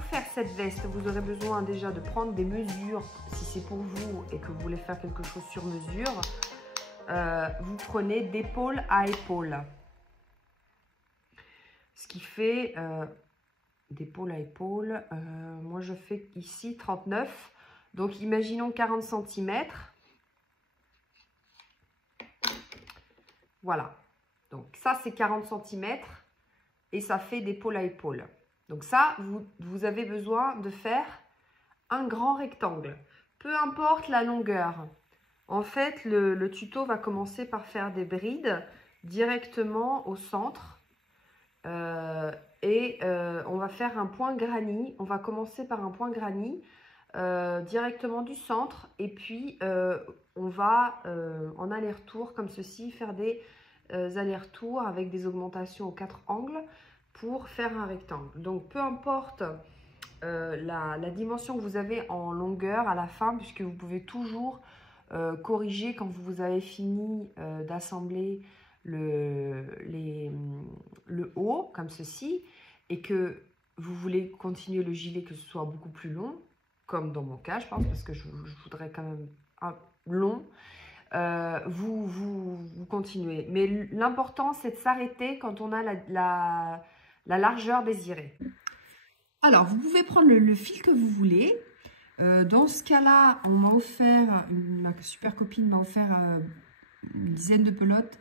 pour faire cette veste, vous aurez besoin déjà de prendre des mesures, si c'est pour vous et que vous voulez faire quelque chose sur mesure. Vous prenez d'épaule à épaule. Ce qui fait d'épaule à épaule, moi je fais ici 39. Donc imaginons 40 cm. Voilà. Donc ça c'est 40 cm et ça fait d'épaule à épaule. Donc ça, vous avez besoin de faire un grand rectangle. Peu importe la longueur. En fait, le tuto va commencer par faire des brides directement au centre. On va faire un point granny. On va commencer par un point granny directement du centre. Et puis, on va en aller-retour comme ceci, faire des allers-retours avec des augmentations aux 4 angles pour faire un rectangle. Donc, peu importe la dimension que vous avez en longueur à la fin, puisque vous pouvez toujours corriger quand vous avez fini d'assembler le haut, comme ceci, et que vous voulez continuer le gilet, que ce soit beaucoup plus long, comme dans mon cas, je pense, parce que je voudrais quand même un long. Vous continuez. Mais l'important, c'est de s'arrêter quand on a la largeur désirée. Alors, vous pouvez prendre le fil que vous voulez. Dans ce cas-là, on m'a offert, ma super copine m'a offert une dizaine de pelotes.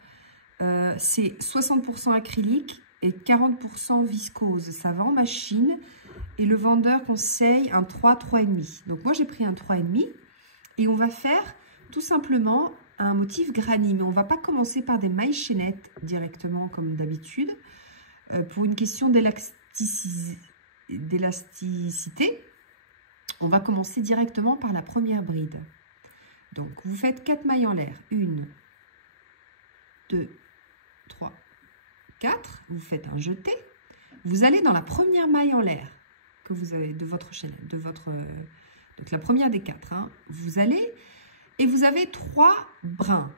C'est 60% acrylique et 40% viscose. Ça va en machine et le vendeur conseille un 3, 3,5. Donc moi, j'ai pris un 3,5 et on va faire tout simplement un motif granny. Mais on ne va pas commencer par des mailles chaînettes directement comme d'habitude pour une question d'élasticité. On va commencer directement par la première bride. Donc, vous faites 4 mailles en l'air. 1, 2, 3, 4. Vous faites un jeté. Vous allez dans la première maille en l'air que vous avez de votre chaînette, donc la première des 4. Hein. Vous allez et vous avez 3 brins.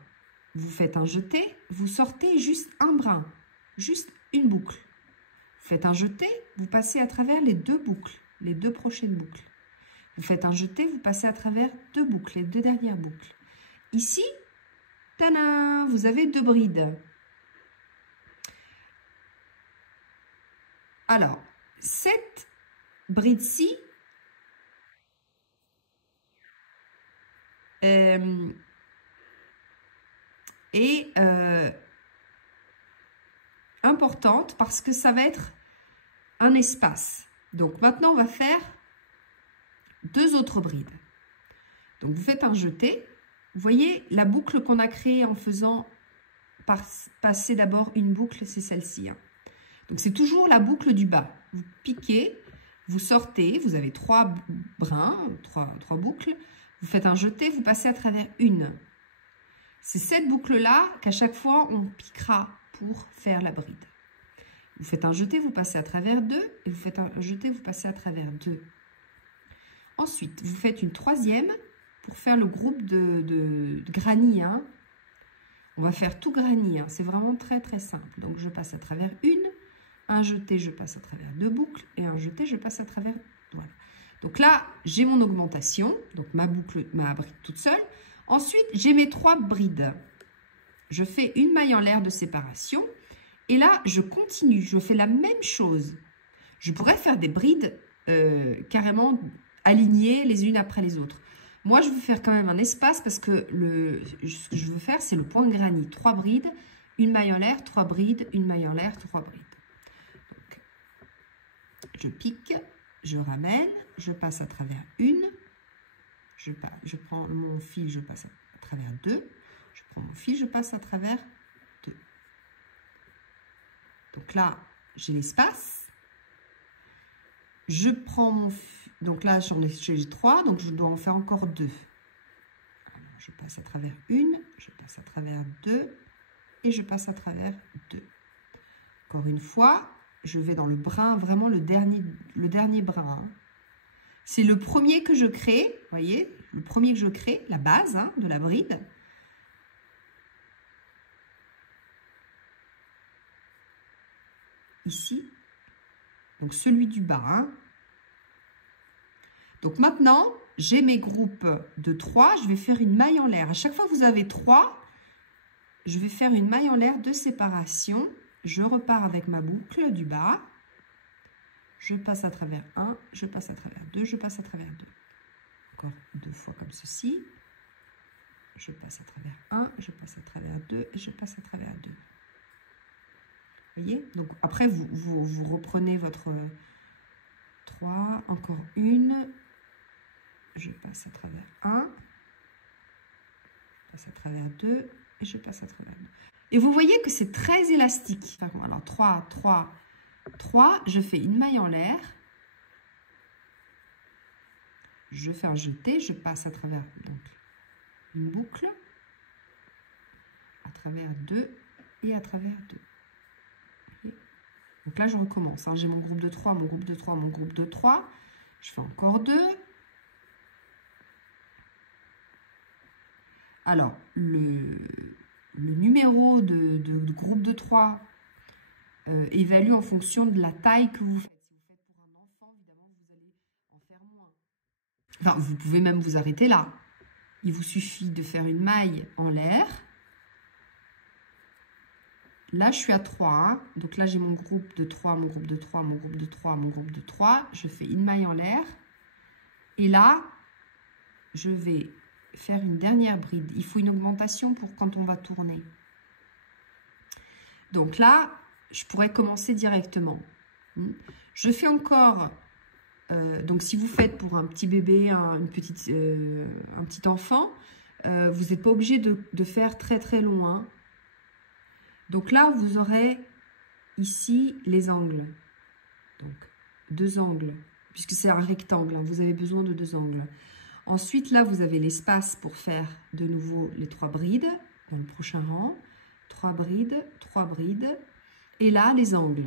Vous faites un jeté, vous sortez juste un brin, juste une boucle. Vous faites un jeté, vous passez à travers les 2 boucles, les 2 prochaines boucles. Vous faites un jeté, vous passez à travers 2 boucles, les 2 dernières boucles. Ici, tadam, vous avez 2 brides. Alors, cette bride-ci est importante parce que ça va être un espace. Donc, maintenant, on va faire 2 autres brides. Donc, vous faites un jeté. Vous voyez la boucle qu'on a créée en faisant passer d'abord une boucle, c'est celle-ci. Hein. Donc, c'est toujours la boucle du bas. Vous piquez, vous sortez, vous avez 3 brins, 3 boucles. Vous faites un jeté, vous passez à travers une. C'est cette boucle-là qu'à chaque fois, on piquera pour faire la bride. Vous faites un jeté, vous passez à travers 2. Et vous faites un jeté, vous passez à travers 2. Ensuite, vous faites une 3e pour faire le groupe de granny. Hein. On va faire tout granny. Hein. C'est vraiment très, très simple. Donc, je passe à travers un jeté, je passe à travers 2 boucles. Et un jeté, je passe à travers... Voilà. Donc là, j'ai mon augmentation. Donc, ma boucle, ma bride toute seule. Ensuite, j'ai mes 3 brides. Je fais une maille en l'air de séparation. Et là, je continue. Je fais la même chose. Je pourrais faire des brides carrément alignées les unes après les autres. Moi, je veux faire quand même un espace parce que ce que je veux faire, c'est le point granny. 3 brides, une maille en l'air, 3 brides, une maille en l'air, 3 brides. Donc, je pique, je ramène, je passe à travers une. Je prends mon fil, je passe à travers 2. Je prends mon fil, je passe à travers 2. Donc là, j'ai l'espace. Je prends mon fil. Donc là, j'ai 3, donc je dois en faire encore 2. Alors, je passe à travers une, je passe à travers 2 et je passe à travers 2. Encore une fois, je vais dans le brin, vraiment le dernier brin. Hein. C'est le premier que je crée, vous voyez, le premier que je crée, la base hein, de la bride. Ici, donc celui du bas. Hein. Donc maintenant, j'ai mes groupes de 3. Je vais faire une maille en l'air. À chaque fois que vous avez 3, je vais faire une maille en l'air de séparation. Je repars avec ma boucle du bas. Je passe à travers 1, je passe à travers 2, je passe à travers 2. Encore 2 fois comme ceci. Je passe à travers 1, je passe à travers 2 et je passe à travers 2. Vous voyez? Donc après, vous reprenez votre 3, encore une. Je passe à travers 1, je passe à travers 2 et je passe à travers 2. Et vous voyez que c'est très élastique. Alors 3, 3, 3, je fais une maille en l'air. Je fais un jeté, je passe à travers donc, une boucle, à travers 2 et à travers 2. Okay. Donc là, je recommence. Hein. J'ai mon groupe de 3, mon groupe de 3, mon groupe de 3. Je fais encore 2. Alors, le numéro de groupe de 3 évalue en fonction de la taille que vous faites. Si vous faites pour un enfant, évidemment, vous allez en faire moins. Enfin, vous pouvez même vous arrêter là. Il vous suffit de faire une maille en l'air. Là, je suis à 3. Hein. Donc là, j'ai mon groupe de 3, mon groupe de 3, mon groupe de 3, mon groupe de 3. Je fais une maille en l'air. Et là, je vais faire une dernière bride. Il faut une augmentation pour quand on va tourner. Donc là, je pourrais commencer directement. Je fais encore... donc si vous faites pour un petit bébé, un petit enfant, vous n'êtes pas obligé de faire très très long. Hein. Donc là, vous aurez ici les angles. Donc 2 angles, puisque c'est un rectangle. Hein, vous avez besoin de 2 angles. Ensuite, là, vous avez l'espace pour faire de nouveau les 3 brides dans le prochain rang. 3 brides, 3 brides. Et là, les angles.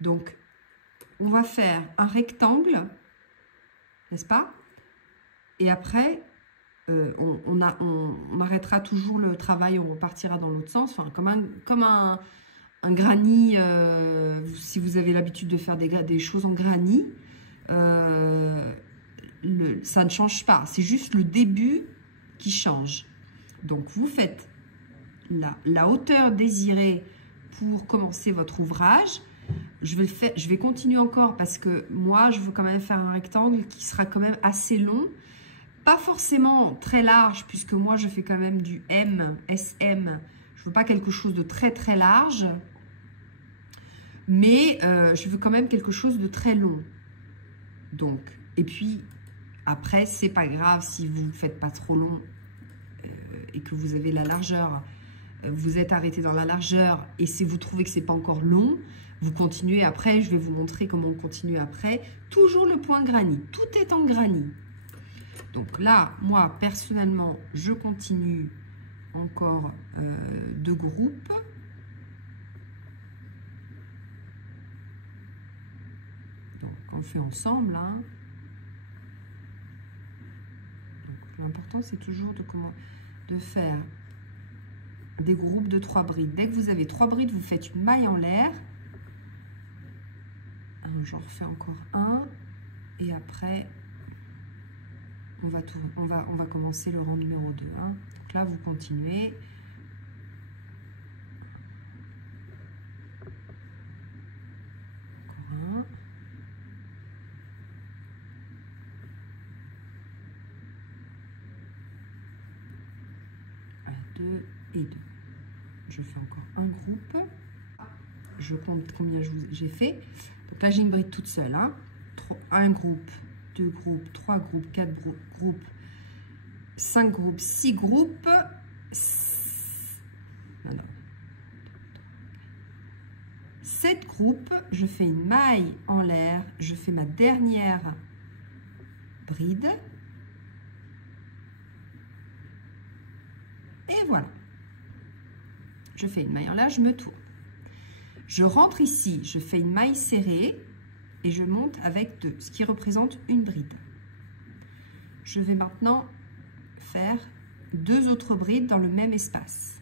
Donc, on va faire un rectangle, n'est-ce pas? Et après, on arrêtera toujours le travail, on repartira dans l'autre sens. Enfin, comme un granit, si vous avez l'habitude de faire des choses en granit, ça ne change pas. C'est juste le début qui change. Donc, vous faites la hauteur désirée pour commencer votre ouvrage. Je vais continuer encore parce que moi, je veux quand même faire un rectangle qui sera quand même assez long. Pas forcément très large, puisque moi, je fais quand même du M, SM. Je veux pas quelque chose de très, très large. Mais je veux quand même quelque chose de très long. Donc, et puis, après, c'est pas grave si vous ne faites pas trop long et que vous avez la largeur. Vous êtes arrêté dans la largeur et si vous trouvez que c'est pas encore long, vous continuez après. Je vais vous montrer comment on continue après. Toujours le point granit. Tout est en granit. Donc là, moi, personnellement, je continue encore 2 groupes. Donc, on fait ensemble. Hein. L'important, c'est toujours de faire des groupes de 3 brides. Dès que vous avez 3 brides, vous faites une maille en l'air. J'en refais encore un. Et après, on va commencer le rang numéro 2. Hein. Donc là, vous continuez. Encore un. 2 et 2. Je fais encore un groupe. Je compte combien j'ai fait. Donc là, j'ai une bride toute seule. Hein. Un groupe, 2 groupes, 3 groupes, 4 groupes, 5 groupes, 6 groupes. 7 groupes. Je fais une maille en l'air. Je fais ma dernière bride. Et voilà. Je fais une maille en l'air, je me tourne. Je rentre ici, je fais une maille serrée et je monte avec 2, ce qui représente une bride. Je vais maintenant faire 2 autres brides dans le même espace.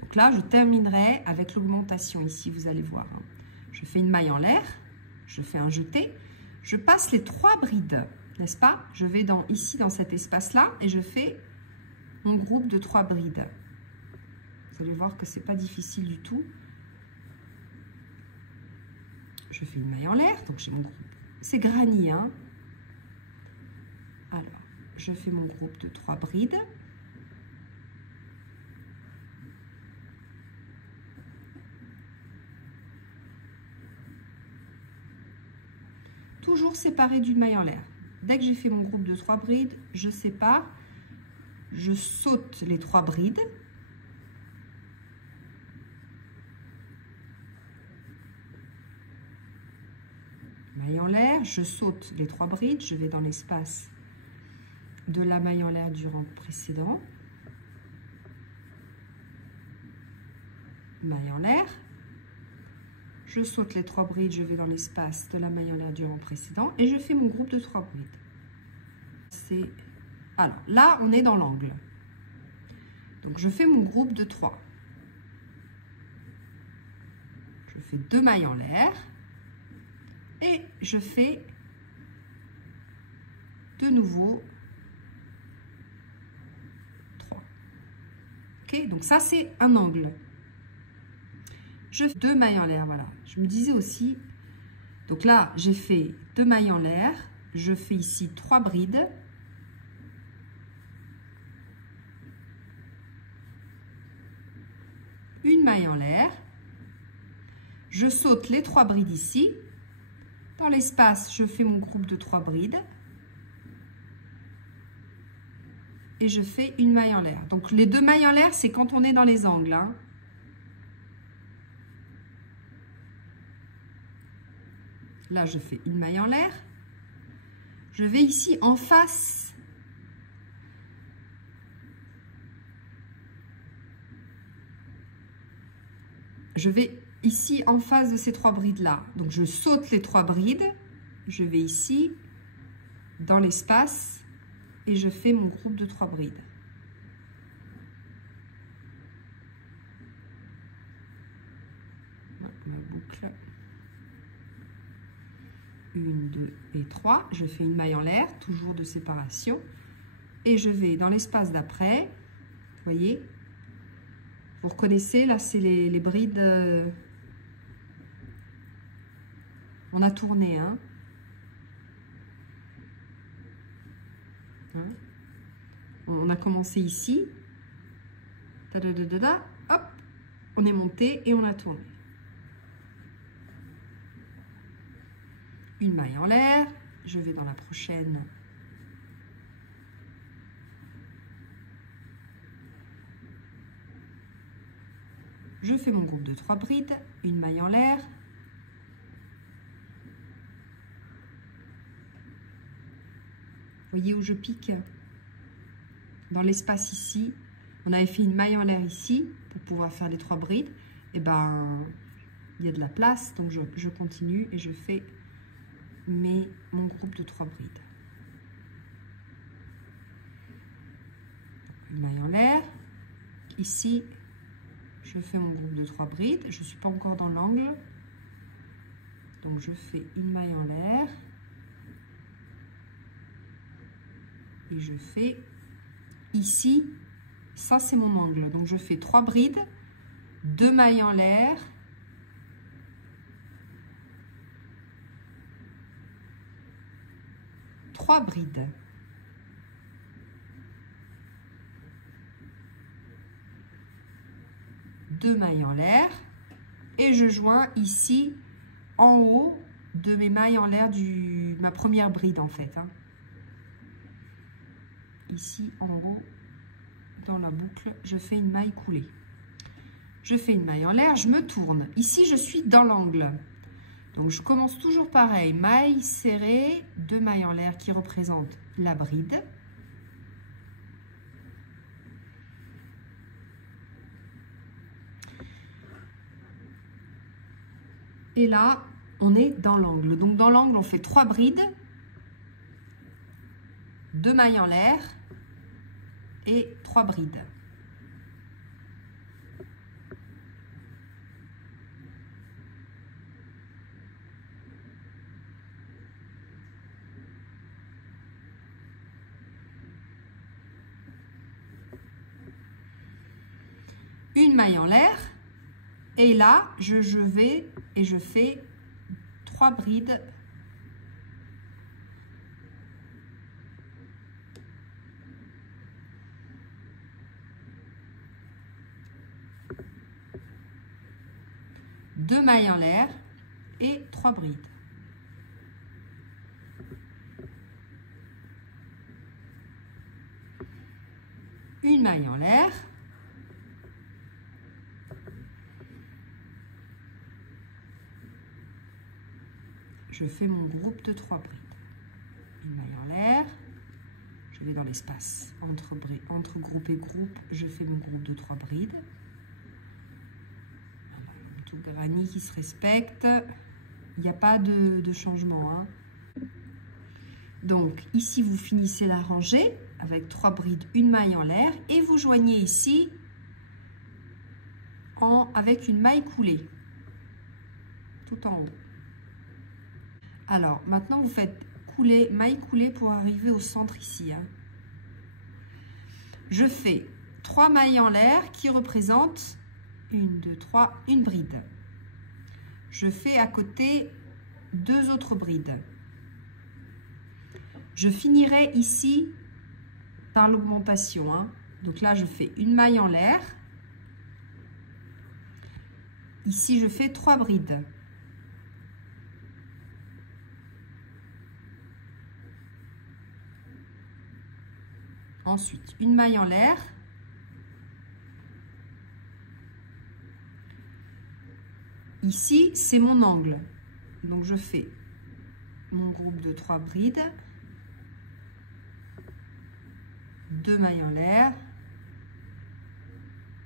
Donc là, je terminerai avec l'augmentation ici, vous allez voir. Hein. Je fais une maille en l'air, je fais un jeté, je passe les 3 brides, n'est-ce pas? Je vais ici dans cet espace-là et je fais mon groupe de 3 brides. Vous allez voir que c'est pas difficile du tout. Je fais une maille en l'air, donc j'ai mon groupe. C'est granny, hein? Alors, je fais mon groupe de 3 brides. Toujours séparé d'une maille en l'air. Dès que j'ai fait mon groupe de 3 brides, je sépare, je saute les 3 brides. Maille en l'air, je saute les 3 brides, je vais dans l'espace de la maille en l'air du rang précédent. Maille en l'air. Je saute les 3 brides, je vais dans l'espace de la maille en l'air du rang précédent et je fais mon groupe de 3 brides. Alors là, on est dans l'angle. Donc je fais mon groupe de 3. Je fais 2 mailles en l'air et je fais de nouveau 3. Ok, donc ça c'est un angle. Je fais 2 mailles en l'air, voilà. Je me disais aussi, donc là, j'ai fait 2 mailles en l'air. Je fais ici 3 brides. Une maille en l'air. Je saute les 3 brides ici. Dans l'espace, je fais mon groupe de 3 brides. Et je fais une maille en l'air. Donc, les 2 mailles en l'air, c'est quand on est dans les angles, hein. Là, je fais une maille en l'air. Je vais ici en face. Je vais ici en face de ces 3 brides-là. Donc, je saute les 3 brides. Je vais ici dans l'espace et je fais mon groupe de 3 brides. Ma boucle. 1, 2 et 3, je fais une maille en l'air, toujours de séparation, et je vais dans l'espace d'après, vous voyez, vous reconnaissez, là c'est les brides, on a tourné, hein. On a commencé ici, hop, on est monté et on a tourné. Une maille en l'air, je vais dans la prochaine. Je fais mon groupe de 3 brides, une maille en l'air. Vous voyez où je pique? Dans l'espace ici, on avait fait une maille en l'air ici pour pouvoir faire les 3 brides. Et ben, il y a de la place, donc je continue et je fais mon groupe de 3 brides. Une maille en l'air. Ici, je fais mon groupe de 3 brides. Je ne suis pas encore dans l'angle. Donc, je fais une maille en l'air. Et je fais ici, ça c'est mon angle. Donc, je fais 3 brides, 2 mailles en l'air. Brides. Deux mailles en l'air et je joins ici en haut de mes mailles en l'air de ma première bride en fait, hein. Ici en haut dans la boucle, je fais une maille coulée. Je fais une maille en l'air, je me tourne. Ici, je suis dans l'angle. Donc, je commence toujours pareil. Maille serrée, 2 mailles en l'air qui représentent la bride. Et là, on est dans l'angle. Donc, dans l'angle, on fait 3 brides, 2 mailles en l'air et 3 brides. une maille en l'air. Et là, je vais et je fais 3 brides. Deux mailles en l'air et 3 brides. Une maille en l'air. Je fais mon groupe de 3 brides. Une maille en l'air. Je vais dans l'espace entre groupe et groupe. Je fais mon groupe de 3 brides. Tout granit qui se respecte. Il n'y a pas de changement. Hein. Donc, ici, vous finissez la rangée avec 3 brides, une maille en l'air. Et vous joignez ici avec une maille coulée. Tout en haut. Alors, maintenant, vous faites maille coulée pour arriver au centre ici. Hein. Je fais 3 mailles en l'air qui représentent 1, 2, 3, une bride. Je fais à côté 2 autres brides. Je finirai ici par l'augmentation. Hein. Donc là, je fais une maille en l'air. Ici, je fais 3 brides. Ensuite, une maille en l'air. Ici, c'est mon angle. Donc, je fais mon groupe de 3 brides. 2 mailles en l'air.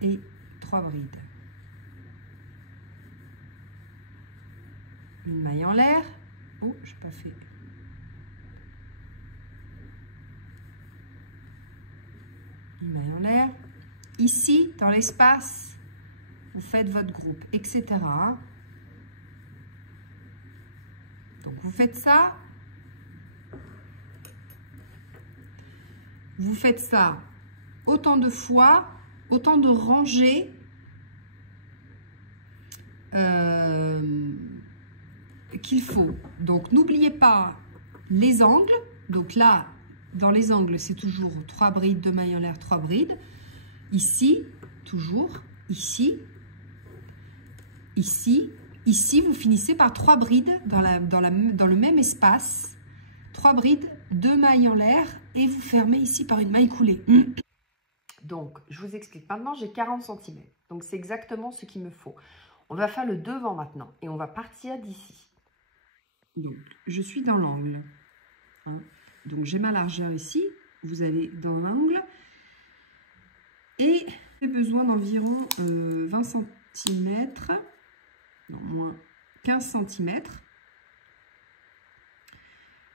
Et 3 brides. Une maille en l'air. Oh, je n'ai pas fait. Une maille en l'air. Ici, dans l'espace, vous faites votre groupe, etc. Donc, vous faites ça. Vous faites ça autant de fois, autant de rangées qu'il faut. Donc, n'oubliez pas les angles. Donc là, dans les angles, c'est toujours 3 brides, 2 mailles en l'air, 3 brides. Ici, toujours. Ici. Ici. Ici, vous finissez par 3 brides dans le même espace. 3 brides, 2 mailles en l'air et vous fermez ici par une maille coulée. Donc, je vous explique. Maintenant, j'ai 40 cm. Donc, c'est exactement ce qu'il me faut. On va faire le devant maintenant et on va partir d'ici. Donc, je suis dans l'angle. Hein. Donc, j'ai ma largeur ici. Vous allez dans l'angle. Et j'ai besoin d'environ 20 cm. Non, moins 15 cm.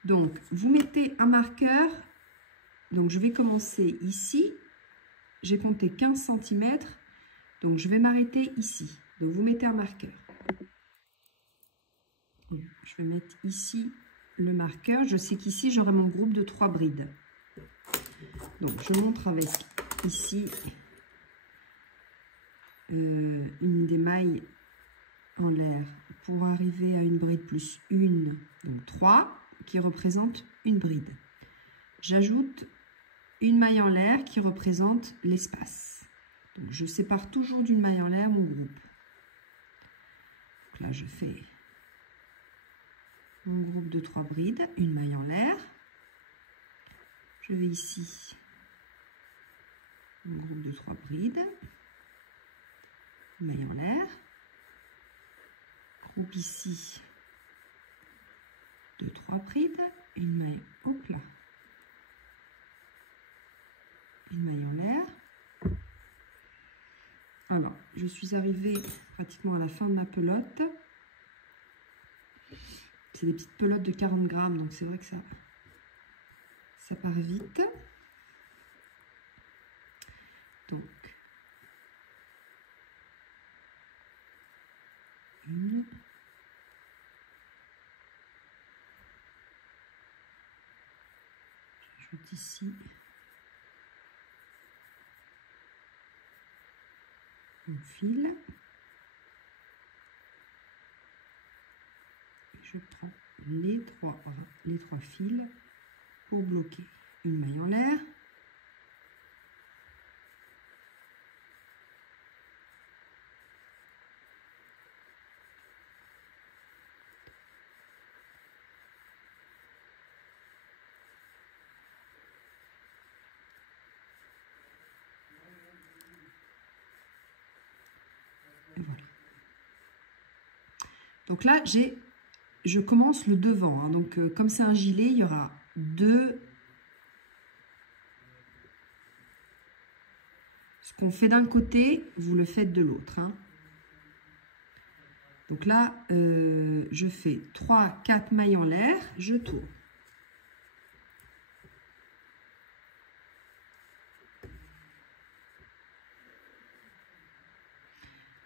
Donc, vous mettez un marqueur. Donc, je vais commencer ici. J'ai compté 15 cm. Donc, je vais m'arrêter ici. Donc, vous mettez un marqueur. Je vais mettre ici le marqueur. Je sais qu'ici, j'aurai mon groupe de 3 brides. Donc, je montre avec ici une des mailles en l'air pour arriver à une bride plus une, donc 3, qui représente une bride. J'ajoute une maille en l'air qui représente l'espace. Donc, je sépare toujours d'une maille en l'air mon groupe. Donc là, je fais mon groupe de 3 brides, une maille en l'air. Je vais ici, mon groupe de 3 brides, une maille en l'air. Groupe ici de 3 brides, une maille au plat, une maille en l'air. Alors, je suis arrivée pratiquement à la fin de ma pelote. C'est des petites pelotes de 40 grammes, donc c'est vrai que ça part vite. Donc, une. J'ajoute ici mon fil. Je prends les trois fils pour bloquer une maille en l'air. Et voilà. Donc là, je commence le devant. Hein. Donc, comme c'est un gilet, il y aura deux. Ce qu'on fait d'un côté, vous le faites de l'autre. Hein. Donc là, je fais 3-4 mailles en l'air, je tourne.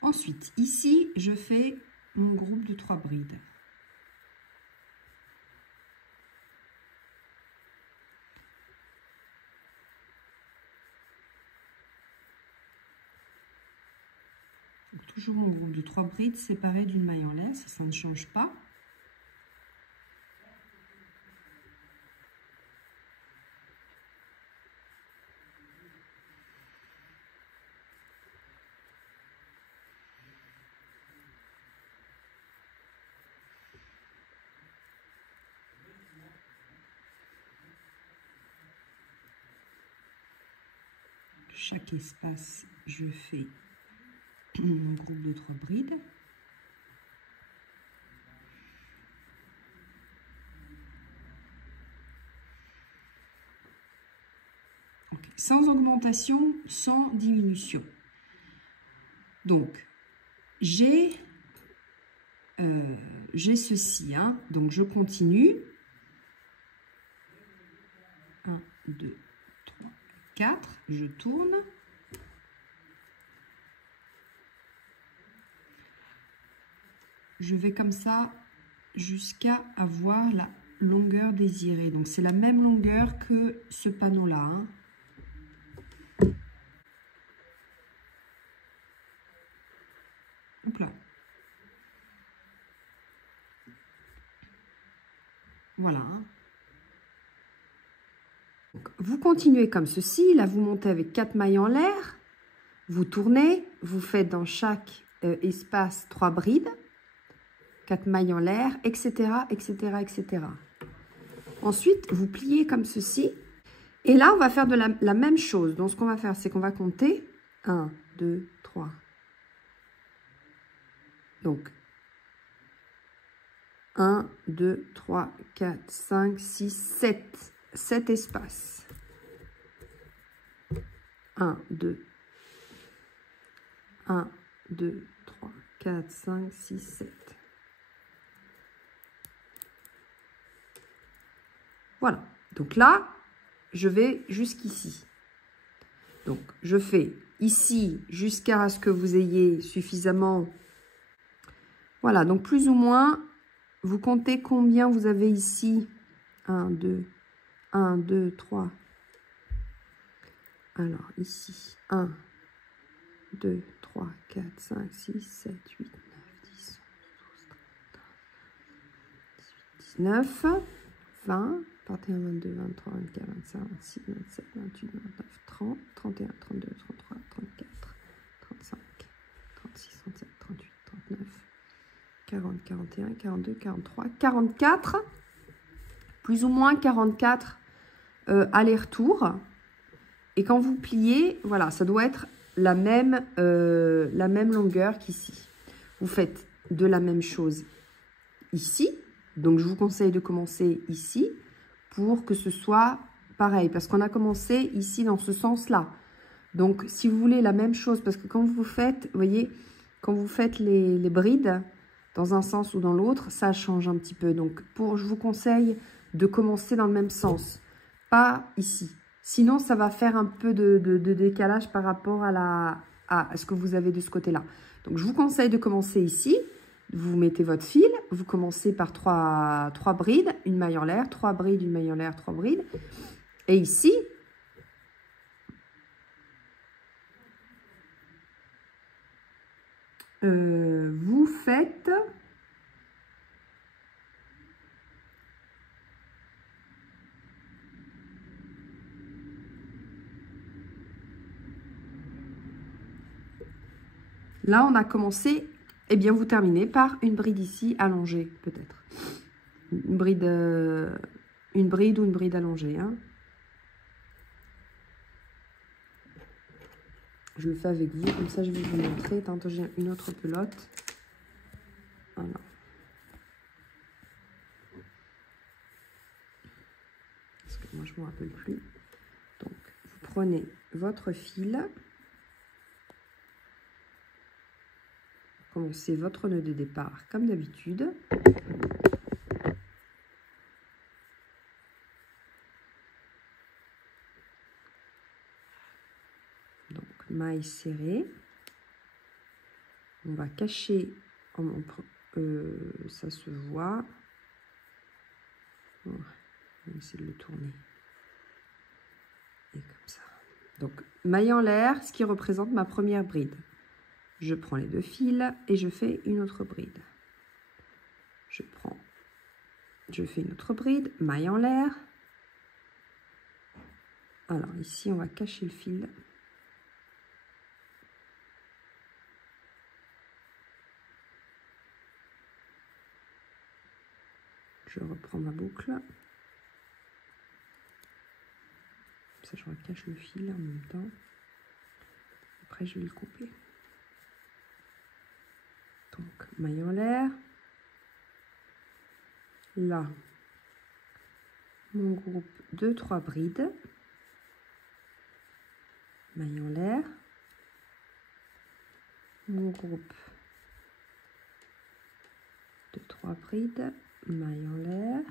Ensuite, ici, je fais mon groupe de 3 brides. Donc, toujours mon groupe de 3 brides séparées d'une maille en l'air, ça ne change pas. Chaque espace, je fais mon groupe de 3 brides. Okay. Sans augmentation, sans diminution. Donc, j'ai ceci. Hein. Donc, je continue. 1, 2, 3, 4. Je tourne. Je vais comme ça jusqu'à avoir la longueur désirée. Donc, c'est la même longueur que ce panneau-là. Hein. Hop là. Voilà. Hein. Donc, vous continuez comme ceci. Là, vous montez avec 4 mailles en l'air. Vous tournez. Vous faites dans chaque espace 3 brides. 4 mailles en l'air, etc., etc., etc. Ensuite, vous pliez comme ceci. Et là, on va faire la même chose. Donc, ce qu'on va faire, c'est qu'on va compter 1, 2, 3. Donc, 1, 2, 3, 4, 5, 6, 7. 7 espaces. 1, 2. 1, 2, 3, 4, 5, 6, 7. Voilà, donc là, je vais jusqu'ici. Donc, je fais ici jusqu'à ce que vous ayez suffisamment. Voilà, donc plus ou moins, vous comptez combien vous avez ici. 1, 2, 1, 2, 3. Alors, ici, 1, 2, 3, 4, 5, 6, 7, 8, 9, 10, 11, 12, 13, 19, 20. 21, 22, 23, 24, 25, 26, 27, 28, 29, 30, 31, 32, 33, 34, 35, 36, 37, 38, 39, 40, 41, 42, 43, 44, plus ou moins 44 aller-retour. Et quand vous pliez, voilà, ça doit être la même longueur qu'ici. Vous faites de la même chose ici. Donc, je vous conseille de commencer ici. Pour que ce soit pareil, parce qu'on a commencé ici dans ce sens-là. Donc, si vous voulez la même chose, parce que quand vous faites, vous voyez, quand vous faites les brides, dans un sens ou dans l'autre, ça change un petit peu. Donc, je vous conseille de commencer dans le même sens, pas ici. Sinon, ça va faire un peu de décalage par rapport à ce que vous avez de ce côté-là. Donc, je vous conseille de commencer ici. Vous mettez votre fil, vous commencez par 3 brides, une maille en l'air, 3 brides, une maille en l'air, 3 brides. Et ici, vous faites là, on a commencé, eh bien, vous terminez par une bride ici allongée, peut-être. Une bride ou une bride allongée. Hein. Je le fais avec vous, comme ça je vais vous montrer. Tantôt j'ai une autre pelote. Voilà. Parce que moi je ne me rappelle plus. Donc, vous prenez votre fil. Commencez votre nœud de départ comme d'habitude. Donc, maille serrée. On va cacher, ça se voit. On va essayer de le tourner. Et comme ça. Donc, maille en l'air, ce qui représente ma première bride. Je prends les 2 fils et je fais une autre bride. Je fais une autre bride, maille en l'air. Alors ici, on va cacher le fil. Je reprends ma boucle. Ça, je recache le fil en même temps. Après, je vais le couper. Donc, maille en l'air. Là, mon groupe de 3 brides. Maille en l'air. Mon groupe de 3 brides. Maille en l'air.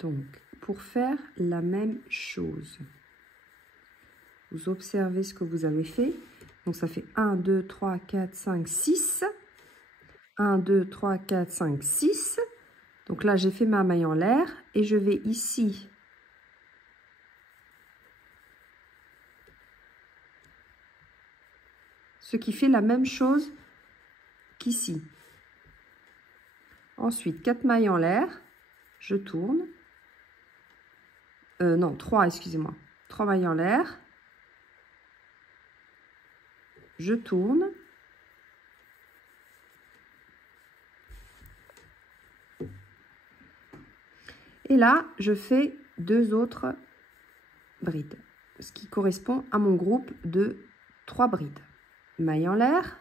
Donc, pour faire la même chose, vous observez ce que vous avez fait. Donc, ça fait 1, 2, 3, 4, 5, 6. 1, 2, 3, 4, 5, 6. Donc là, j'ai fait ma maille en l'air et je vais ici ce qui fait la même chose qu'ici. Ensuite, 4 mailles en l'air, je tourne. Non, 3, excusez-moi. 3 mailles en l'air. Je tourne. Et là, je fais 2 autres brides, ce qui correspond à mon groupe de 3 brides. Maille en l'air.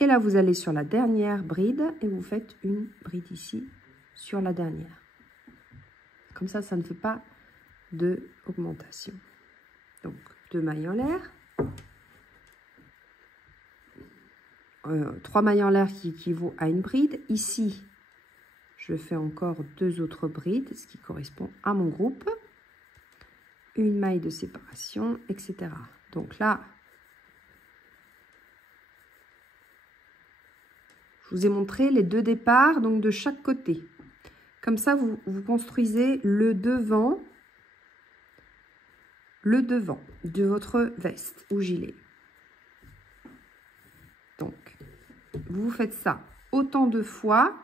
Et là, vous allez sur la dernière bride et vous faites une bride ici sur la dernière. Comme ça, ça ne fait pas de augmentation. Donc, 2 mailles en l'air. 3 mailles en l'air qui équivaut à une bride. Ici, je fais encore 2 autres brides, ce qui correspond à mon groupe. Une maille de séparation, etc. Donc là, je vous ai montré les 2 départs, donc de chaque côté. Comme ça, vous construisez le devant de votre veste ou gilet. Donc, vous faites ça autant de fois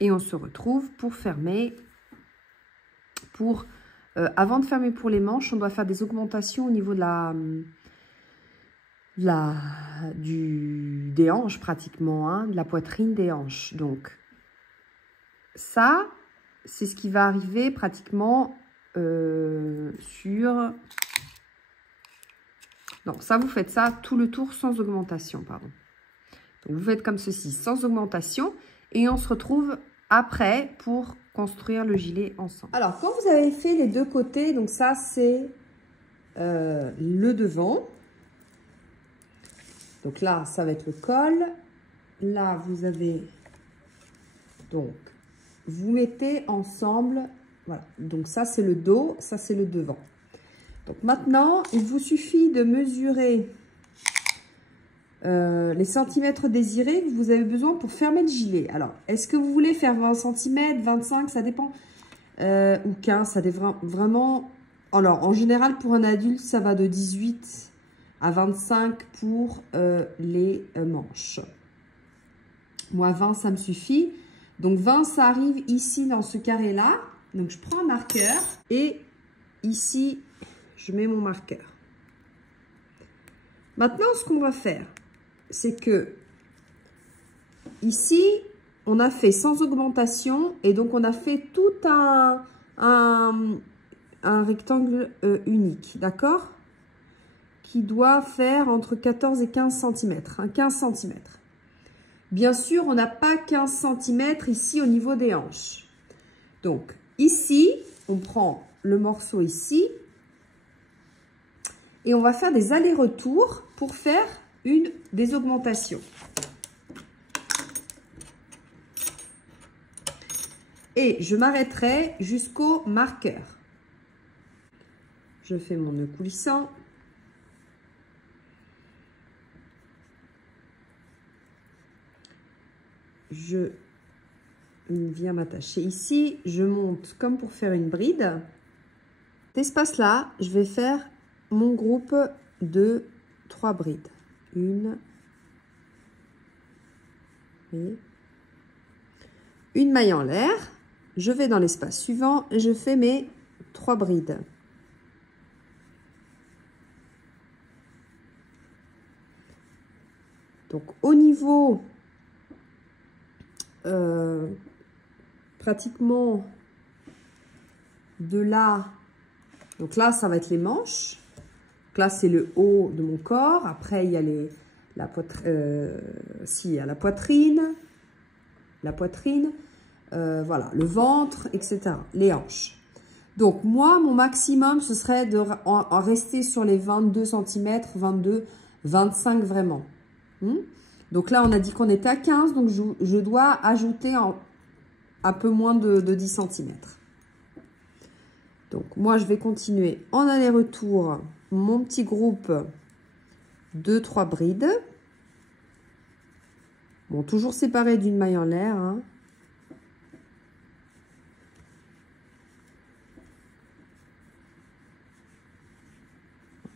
et on se retrouve pour fermer, pour avant de fermer pour les manches, on doit faire des augmentations au niveau de des hanches pratiquement, hein, de la poitrine des hanches. Donc, ça, c'est ce qui va arriver pratiquement sur... Non, ça, vous faites ça tout le tour sans augmentation, pardon. Donc, vous faites comme ceci, sans augmentation. Et on se retrouve après pour construire le gilet ensemble. Alors, quand vous avez fait les deux côtés, donc ça, c'est le devant. Donc là, ça va être le col. Là, vous avez... Donc, vous mettez ensemble... Voilà. Donc ça, c'est le dos. Ça, c'est le devant. Donc maintenant, il vous suffit de mesurer les centimètres désirés que vous avez besoin pour fermer le gilet. Alors, est-ce que vous voulez faire 20 cm, 25, ça dépend, ou 15, ça dépend vraiment. Alors, en général, pour un adulte, ça va de 18 à 25 pour les manches. Moi, 20, ça me suffit. Donc, 20, ça arrive ici dans ce carré-là. Donc, je prends un marqueur et ici, je mets mon marqueur. Maintenant, ce qu'on va faire, c'est que ici, on a fait sans augmentation et donc on a fait tout un rectangle unique, d'accord? Qui doit faire entre 14 et 15 cm, hein, 15 cm. Bien sûr, on n'a pas 15 cm ici au niveau des hanches. Donc, ici, on prend le morceau ici et on va faire des allers-retours pour faire des augmentations. Et je m'arrêterai jusqu'au marqueur. Je fais mon nœud coulissant. Je viens m'attacher ici. Je monte comme pour faire une bride. Cet espace-là, je vais faire mon groupe de 3 brides. Une maille en l'air. Je vais dans l'espace suivant et je fais mes 3 brides. Donc au niveau pratiquement de là, donc là ça va être les manches. Donc là c'est le haut de mon corps. Après il y a la poitrine, voilà, le ventre, etc. Les hanches. Donc moi mon maximum ce serait de en rester sur les 22 cm, 22, 25 vraiment. Donc là, on a dit qu'on était à 15, donc je dois ajouter un peu moins de 10 cm. Donc moi, je vais continuer en aller-retour mon petit groupe de 3 brides. Bon, toujours séparé d'une maille en l'air, hein.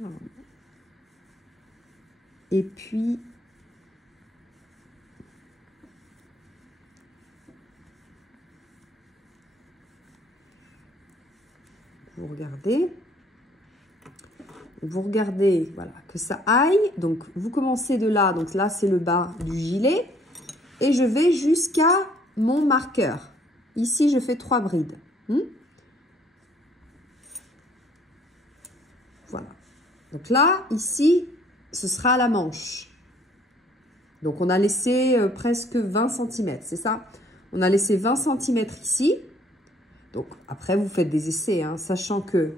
Voilà. Et puis... vous regardez, voilà, que ça aille. Donc, vous commencez de là. Donc là, c'est le bas du gilet. Et je vais jusqu'à mon marqueur. Ici, je fais 3 brides. Voilà. Donc là, ici, ce sera la manche. Donc, on a laissé presque 20 cm, c'est ça? On a laissé 20 cm ici. Donc, après, vous faites des essais, hein, sachant que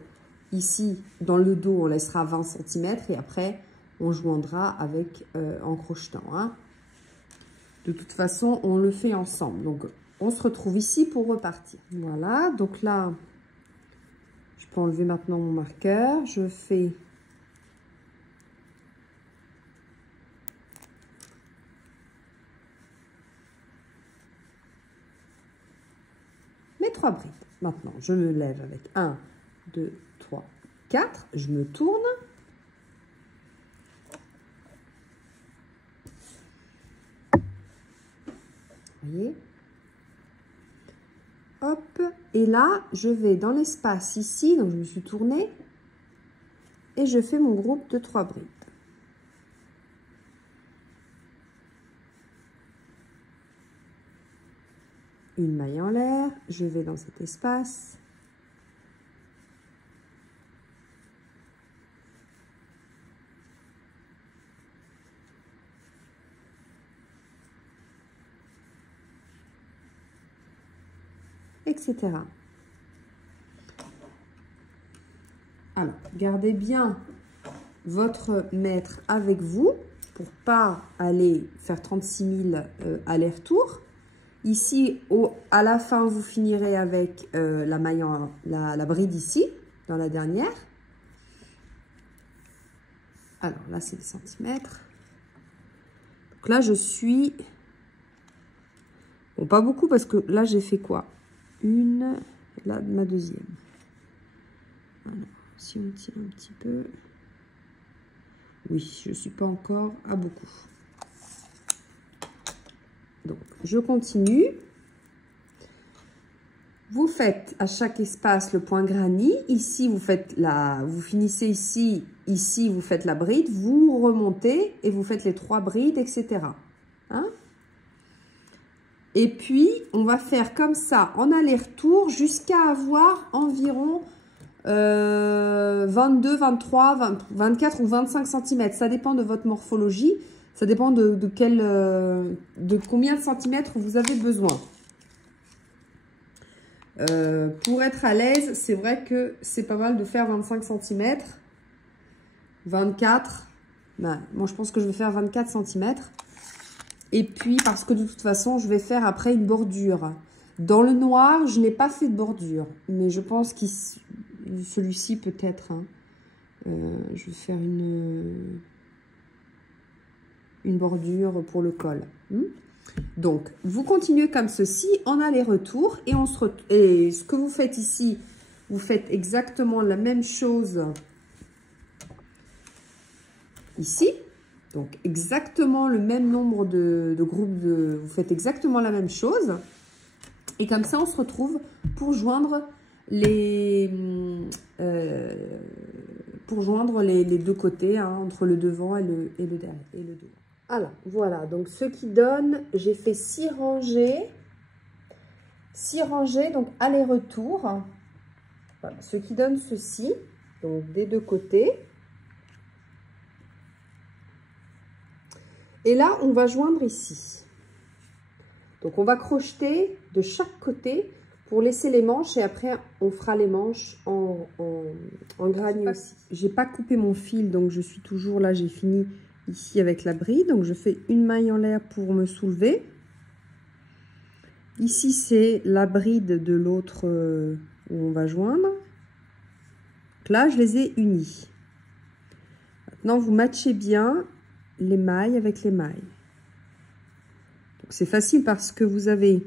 ici, dans le dos, on laissera 20 cm et après, on joindra avec en crochetant. Hein. De toute façon, on le fait ensemble. Donc, on se retrouve ici pour repartir. Voilà, donc là, je peux enlever maintenant mon marqueur. Je fais... mes 3 brides. Maintenant, je me lève avec 1, 2, 3, 4. Je me tourne. Vous voyez? Hop. Et là, je vais dans l'espace ici, donc je me suis tournée, et je fais mon groupe de 3 brides. Une maille en l'air, je vais dans cet espace. Etc. Alors, gardez bien votre mètre avec vous pour pas aller faire 36 000 allers-retours. Ici, à la fin, vous finirez avec la maille la bride ici, dans la dernière. Alors là, c'est le centimètre. Donc là, je suis... Bon, pas beaucoup parce que là, j'ai fait quoi? Une, là, ma deuxième. Alors, si on tire un petit peu... Oui, je ne suis pas encore à beaucoup. Donc, je continue. Vous faites à chaque espace le point granny. Ici, vous finissez ici. Ici, vous faites la bride. Vous remontez et vous faites les 3 brides, etc. Hein? Et puis, on va faire comme ça en aller-retour jusqu'à avoir environ 22, 23, 24 ou 25 cm. Ça dépend de votre morphologie. Ça dépend de combien de centimètres vous avez besoin. Pour être à l'aise, c'est vrai que c'est pas mal de faire 25 cm. 24. Ben, moi, je pense que je vais faire 24 cm. Et puis, parce que de toute façon, je vais faire après une bordure. Dans le noir, je n'ai pas fait de bordure. Mais je pense que celui-ci peut-être. Hein. Je vais faire une bordure pour le col. Donc, vous continuez comme ceci en aller-retour. Et ce que vous faites ici, vous faites exactement la même chose ici. Donc, exactement le même nombre de groupes. Vous faites exactement la même chose. Et comme ça, on se retrouve pour joindre les deux côtés, hein, entre le devant et le derrière. Et le devant. Alors, voilà. Donc, ce qui donne, j'ai fait 6 rangées. 6 rangées, donc aller-retour. Voilà, ce qui donne ceci. Donc, des deux côtés. Et là, on va joindre ici. Donc, on va crocheter de chaque côté pour laisser les manches. Et après, on fera les manches en granny aussi. J'ai pas coupé mon fil, donc je suis toujours là. J'ai fini ici avec la bride. Donc, je fais une maille en l'air pour me soulever. Ici, c'est la bride de l'autre où on va joindre. Donc là, je les ai unis. Maintenant, vous matchez bien les mailles avec les mailles. C'est facile parce que vous avez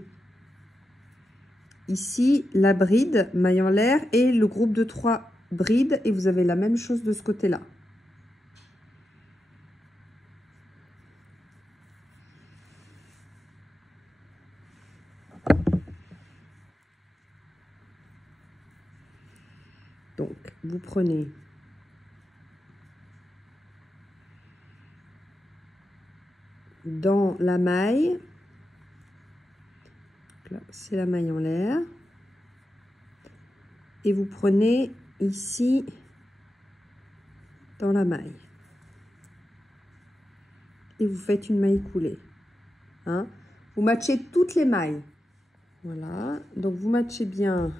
ici la bride, maille en l'air et le groupe de 3 brides et vous avez la même chose de ce côté-là. Donc, vous prenez dans la maille, c'est la maille en l'air, et vous prenez ici dans la maille et vous faites une maille coulée. Hein? Vous matchez toutes les mailles. Voilà, donc vous matchez bien.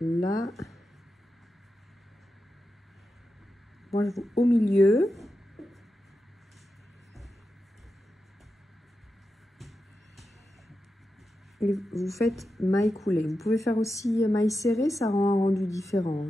Là, moi je vous au milieu. Et vous faites maille coulée. Vous pouvez faire aussi maille serrée, ça rend un rendu différent.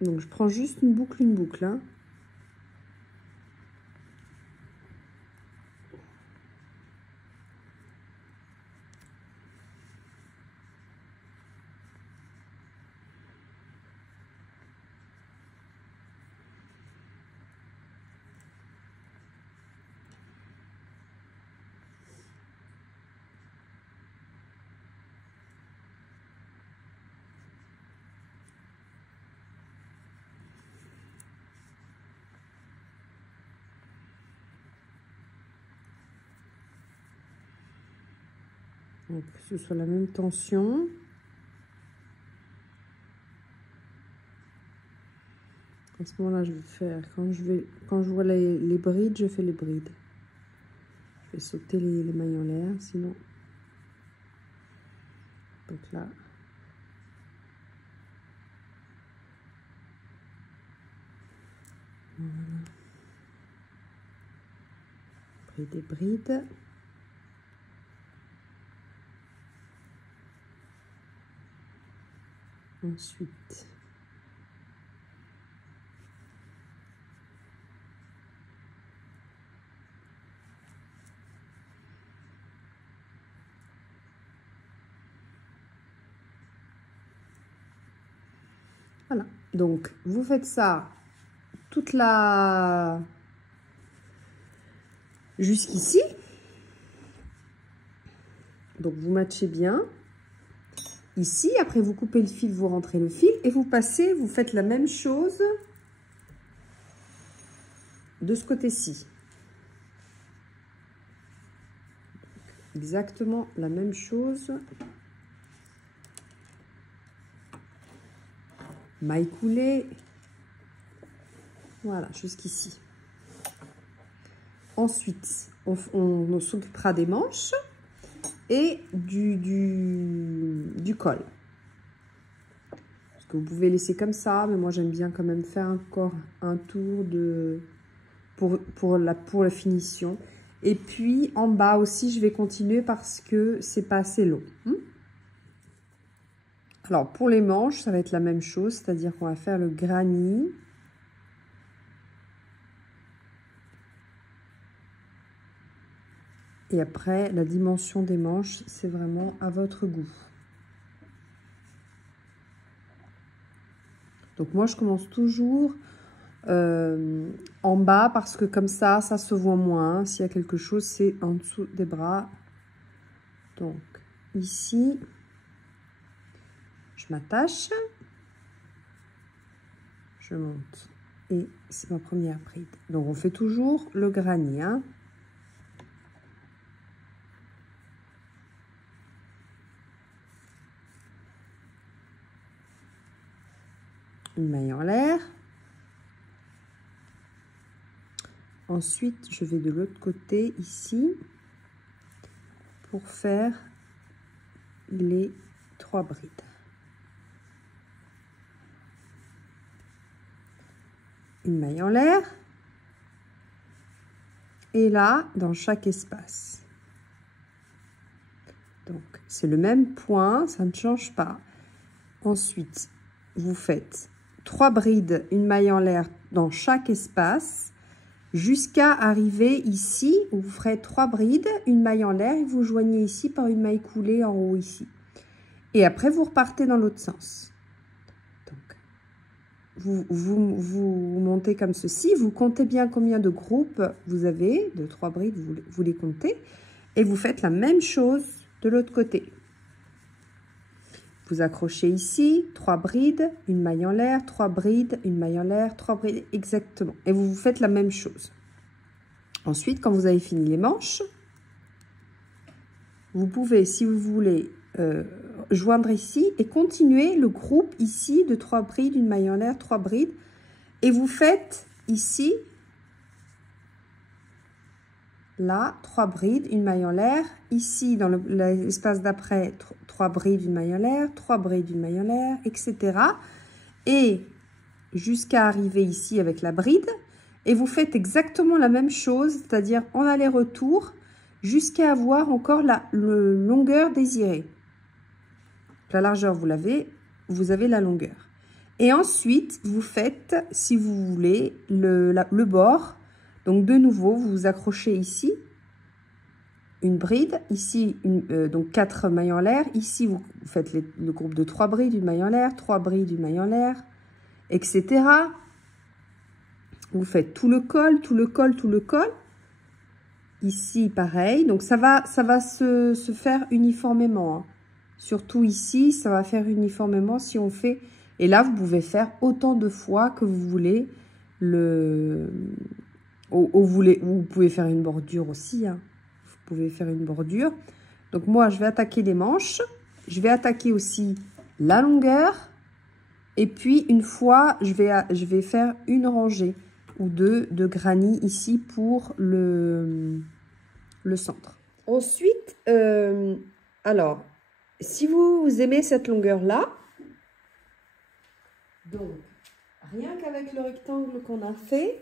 Donc je prends juste une boucle, hein. Donc, que ce soit la même tension. À ce moment-là, je vais faire, quand je vois les brides, je fais les brides. Je vais sauter les mailles en l'air, sinon. Donc là. Voilà. Bride et bride. Ensuite, voilà. Donc, vous faites ça toute la... jusqu'ici. Donc, vous matchez bien. Ici, après, vous coupez le fil, vous rentrez le fil et vous passez, vous faites la même chose de ce côté-ci. Exactement la même chose. Maille coulée. Voilà, jusqu'ici. Ensuite, on s'occupera des manches et du col. Parce que vous pouvez laisser comme ça, mais moi j'aime bien quand même faire encore un tour pour la finition. Et puis en bas aussi, je vais continuer parce que c'est pas assez long. Alors pour les manches, ça va être la même chose, c'est-à-dire qu'on va faire le granit. Et après, la dimension des manches, c'est vraiment à votre goût. Donc moi, je commence toujours en bas parce que comme ça se voit moins. S'il y a quelque chose, c'est en dessous des bras. Donc ici, je m'attache. Je monte. Et c'est ma première bride. Donc on fait toujours le granit, hein. Une maille en l'air. Ensuite, je vais de l'autre côté ici pour faire les 3 brides. Une maille en l'air. Et là, dans chaque espace. Donc, c'est le même point, ça ne change pas. Ensuite, vous faites 3 brides, une maille en l'air dans chaque espace, jusqu'à arriver ici, où vous ferez 3 brides, une maille en l'air, et vous joignez ici par une maille coulée en haut ici. Et après, vous repartez dans l'autre sens. Donc, vous montez comme ceci, vous comptez bien combien de groupes vous avez, de 3 brides, vous les comptez, et vous faites la même chose de l'autre côté. Vous accrochez ici, 3 brides, une maille en l'air, 3 brides, une maille en l'air, 3 brides, exactement. Et vous faites la même chose. Ensuite, quand vous avez fini les manches, vous pouvez, si vous voulez, joindre ici et continuer le groupe ici de 3 brides, une maille en l'air, 3 brides. Et vous faites ici, là, 3 brides, une maille en l'air. Ici, dans l'espace d'après, 3 brides, une maille en l'air, 3 brides, une maille en l'air, etc. Et jusqu'à arriver ici avec la bride. Et vous faites exactement la même chose, c'est-à-dire en aller-retour, jusqu'à avoir encore la longueur désirée. La largeur, vous avez la longueur. Et ensuite, vous faites, si vous voulez, le bord. Donc, de nouveau, vous accrochez ici une bride. Ici, donc 4 mailles en l'air. Ici, vous faites le groupe de 3 brides, une maille en l'air, 3 brides, une maille en l'air, etc. Vous faites tout le col, tout le col, tout le col. Ici, pareil. Donc, ça va se faire uniformément. Hein. Surtout ici, ça va faire uniformément si on fait... Et là, vous pouvez faire autant de fois que vous voulez. Vous pouvez faire une bordure aussi. Hein. Vous pouvez faire une bordure. Donc, moi, je vais attaquer les manches. Je vais attaquer aussi la longueur. Et puis, une fois, je vais faire une rangée ou deux de granit ici pour le centre. Ensuite, alors, si vous aimez cette longueur-là, donc, rien qu'avec le rectangle qu'on a fait,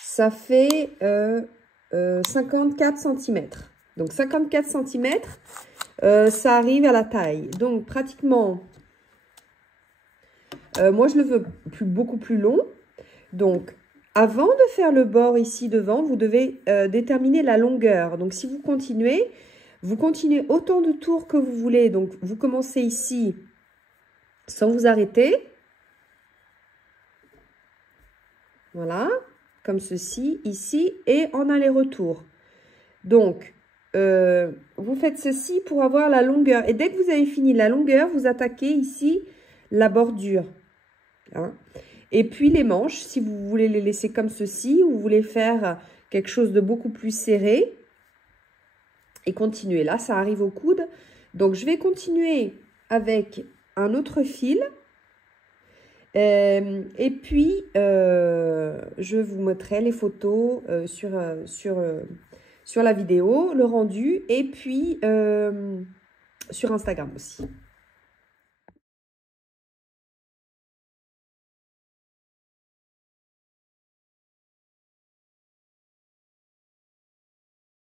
ça fait 54 cm. Donc, 54 cm, ça arrive à la taille. Donc, pratiquement, moi, je le veux beaucoup plus long. Donc, avant de faire le bord ici devant, vous devez déterminer la longueur. Donc, si vous continuez autant de tours que vous voulez. Donc, vous commencez ici sans vous arrêter. Voilà, comme ceci, ici, et en aller-retour. Donc, vous faites ceci pour avoir la longueur. Et dès que vous avez fini la longueur, vous attaquez ici la bordure. Hein. Et puis les manches, si vous voulez les laisser comme ceci, ou vous voulez faire quelque chose de beaucoup plus serré, et continuer. Là, ça arrive au coude. Donc, je vais continuer avec un autre fil. Et puis, je vous mettrai les photos sur la vidéo, le rendu, et puis sur Instagram aussi.